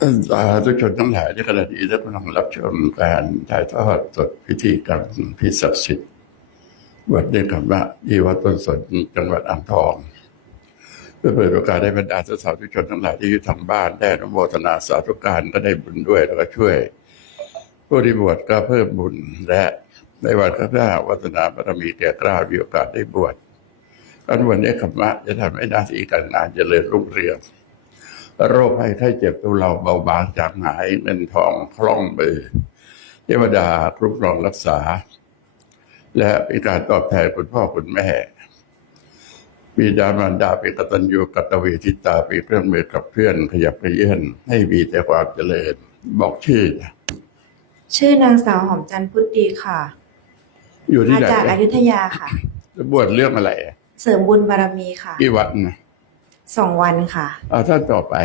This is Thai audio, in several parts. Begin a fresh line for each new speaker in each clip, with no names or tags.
สาธุชนทั้งหลายที่ขณะนี้ท่านกำลังรับชมการถ่ายทอดสดพิธีกรรมพิศักดิ์สิทธิ์บวชเนกขมะที่วัดต้นสนจังหวัดอ่างทองเพื่อเปิดโอกาสให้บรรดาสาธุชนทั้งหลายที่อยู่ทางบ้านได้อนุโมทนาสาธุการก็ได้บุญด้วยแล้วก็ช่วยผู้ที่บวชก็เพิ่มบุญและในวันข้างหน้าวัฒนาบารมีแก่กล้ามีโอกาสได้บวชการบวชเนกขมะจะทำให้หน้าที่การงานเจริญรุ่งเรืองโรคภัยไข้เจ็บตัวเราเบาบางจางหายเงินทองคล่องมือเทวดาคุ้มครองรักษาและเป็นการตอบแทนคุณพ่อคุณแม่บิดามารดาเป็นกตัญญูกตเวทิตาเป็นเครื่องมือกับเพื่อนขยับขยื่นให้มีแต่ความเจริญบอก
ชื่อนางสาวหอมจันทร์พุทธดีค่ะ
อยู่ที่ไหน
มาจากอยุธยาค่ะ
จะบวชเรื่องอะไร
เสริมบุญบารมีค่ะ
กี่วัน
2 วันค่ะ
ท่านต่อไป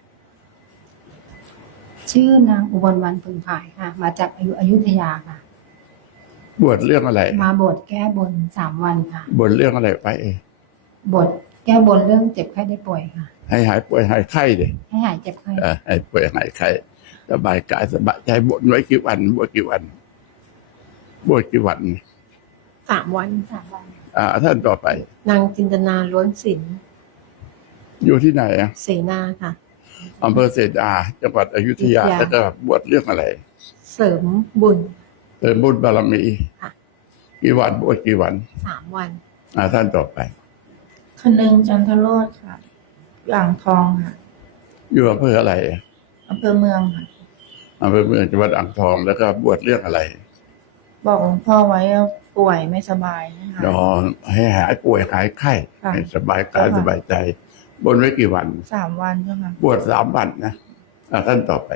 ชื่อนางอุบลวรรณพึงผายค่ะมาจากอยุธยาค่ะ
บวชเรื่องอะไร
มาบวชแก้บน3 วันค่ะ
บวชเรื่องอะไรไป
บวชแก้บนเรื่องเจ็บไข้ได้ป่วยค่ะ
ให้หายป่วยหายไข้ดิ
ให้หายเจ็บไข้
ให้ป่วยหายไข้สบายกายสบายใจบวชไว้กี่วันบวชกี่วันบวชกี่วัน
3 วัน
ท่านต่อไป
นางจินตนาล้วนศิลป์
อยู่ที่ไหน
เสนาค่ะ
อำเภอเสนาจังหวัดอยุธยาแล้วก็บวชเรื่องอะไร
เสริมบุญ
บารมี
ค่ะ
กี่วันบวชกี่วัน
3 วัน
ท่านต่อไป
คนนึงจันทโรธค่ะอ่างทองค่ะ
อยู่อำเภออะไร
อำเภอเมืองค่ะ
อำเภอเมืองจังหวัดอ่างทองแล้วก็บวชเรื่องอะไร
บอกหลวงพ่อไว้ว่าป่วยไม่สบายนะคะ
ให้หายป่วยหายไข้ให้สบายกายสบายใจบนไว้กี่วัน
3 วันใช่ไหม
บวช3 วันนะท่านต่อไป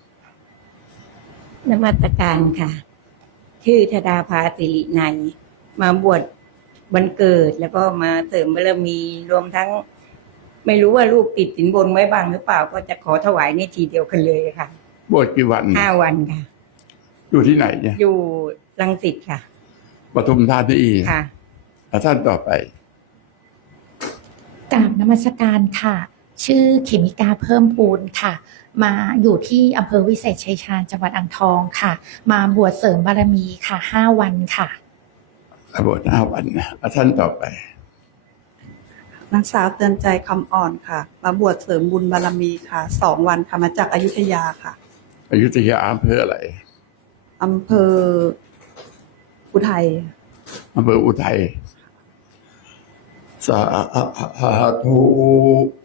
นมัสการค่ะชื่อธดาภาสิรินัยมาบวชวันเกิดแล้วก็มาเสริมบารมีรวมทั้งไม่รู้ว่าลูกติดสินบนไว้บ้างหรือเปล่าก็จะขอถวายในทีเดียวกันเลยค่ะ
บวชกี่วัน
5 วันค่ะ
อยู่ที่ไหนเนี่ย
อยู่รังสิตค่ะ
ปทุมธานี
ค่ะ
ท่านต่อไป
กราบนมัสการค่ะชื่อเขมิกาเพิ่มพูนค่ะมาอยู่ที่อำเภอวิเศษชัยชาญจังหวัดอ่างทองค่ะมาบวชเสริมบารมีค่ะ5 วันค่ะ
บวช5 วันนะท่านต่อไป
นางสาวเตือนใจคำอ่อนค่ะมาบวชเสริมบุญบารมีค่ะ2 วันค่ะมาจากอยุธยาค่ะ
อยุธยาอำเภออะไร
อำเภออุทัย
อำเภออุทัยสาธุ